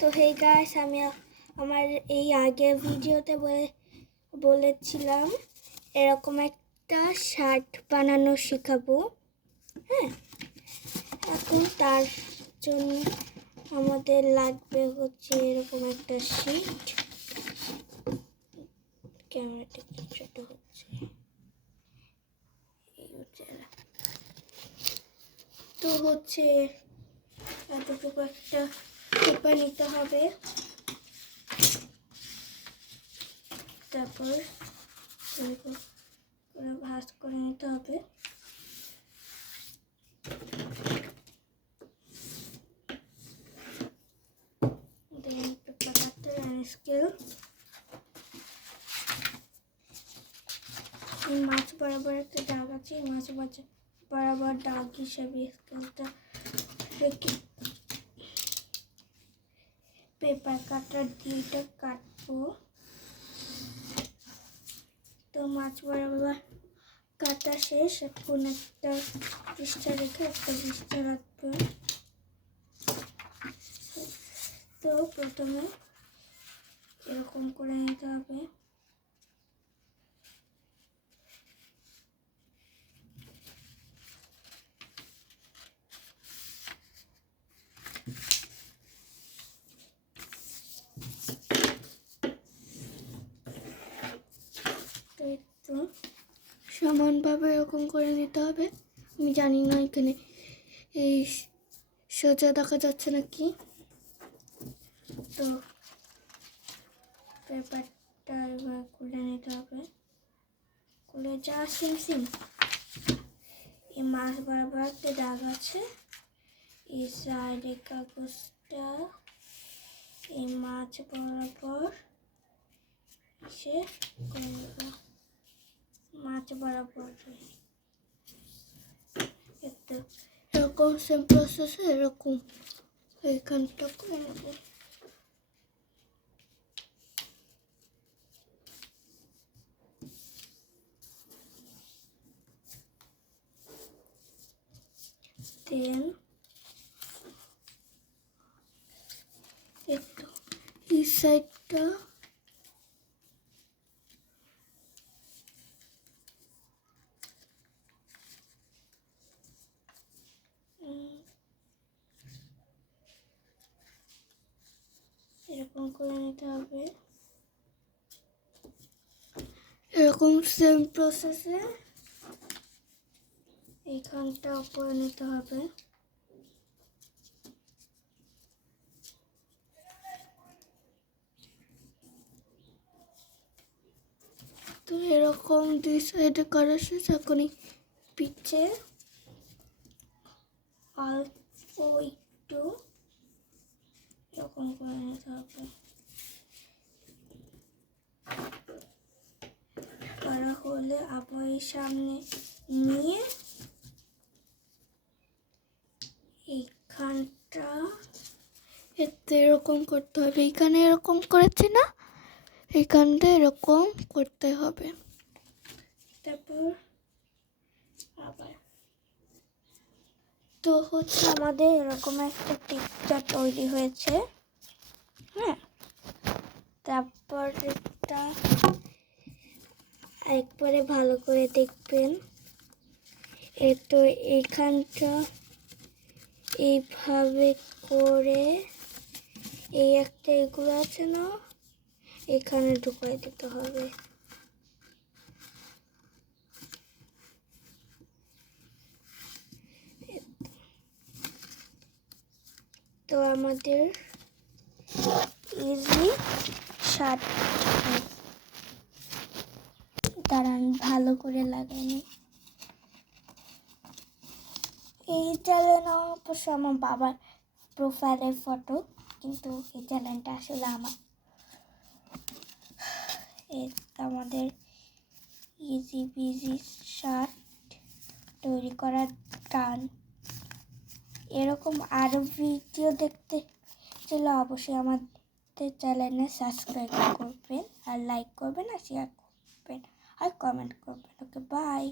তো hey guys, আমি আমার এই আগের ভিডিওতে বলেছিলাম এরকম একটা শার্ট বানানো শেখাবো। হ্যাঁ, এখন তার জন্য আমাদের লাগবে হচ্ছে এরকম একটা শিট। ক্যামেরাটা কি ছোট হচ্ছে, তো হচ্ছে এতটুকু একটা পেপার নিতে হবে। তারপর ভাঁজ করে নিতে হবে। দেন পেপার কাটার অ্যান্ড স্কেল। এই মাছ বরাবর একটা দাগ আছে, এই মাছ বরাবর দাগ হিসাবে স্কেলটা রেখে পেপার কাটার দিয়ে এটা কাটবো। তো মাছ বরাবর কাটা শেষ। এখন একটা পৃষ্ঠা রেখে একটা পৃষ্ঠা রাখবো। তো প্রথমে এরকম করে নিতে হবে। তো সমানভাবে এরকম করে নিতে হবে। আমি জানি না এখানে এই সোজা দেখা যাচ্ছে নাকি। তো পেপারটা এবার খুলে নিতে হবে। খুলে যা সিম এই মাছ বরাবর একটা দাগ আছে, এই সাইডে কাগজটা এই মাছ বরাবর এসে করে নেব। মাছ বরাবর এরকম সেম প্রসেসে এরকম এইখানটা করে নেব। দেন একটু এই সাইডটা এরকম করে নিতে হবে। এরকম সেম প্রসেসে এইখানটা করে নিতে হবে। তো এরকম দুই সাইডে করা শেষ। এখনই পিছে অল্প একটু এরকম করে নিতে হবে। করা হলে আবার এই সামনে নিয়ে এইখানটা এতে এরকম করতে হবে। এইখানে এরকম করেছি না, এইখানটা এরকম করতে হবে। তারপর আবার তো হচ্ছে আমাদের এরকম একটা পিকচার তৈরি হয়েছে। হ্যাঁ, তারপর এটা একবারে ভালো করে দেখবেন। তো এইখানটা এইভাবে করে এই একটা এগুলো আছে না, এখানে ঢুকাই দিতে হবে। তো আমাদের ইজি শার্ট দাঁড়ান ভালো করে লাগাইনি। এই চ্যানেল অবশ্য আমার বাবার প্রোফাইলের ফটো, কিন্তু এই চ্যানেলটা আসলে আমার। আমাদের ইজি বিজি শার্ট তৈরি করার টান। এরকম আরও ভিডিও দেখতে চাইলে অবশ্যই আমাদের চ্যানেলে সাবস্ক্রাইব করবেন, আর লাইক করবেন, আর শেয়ার করবেন, আর কমেন্ট করবেন। ওকে, বাই।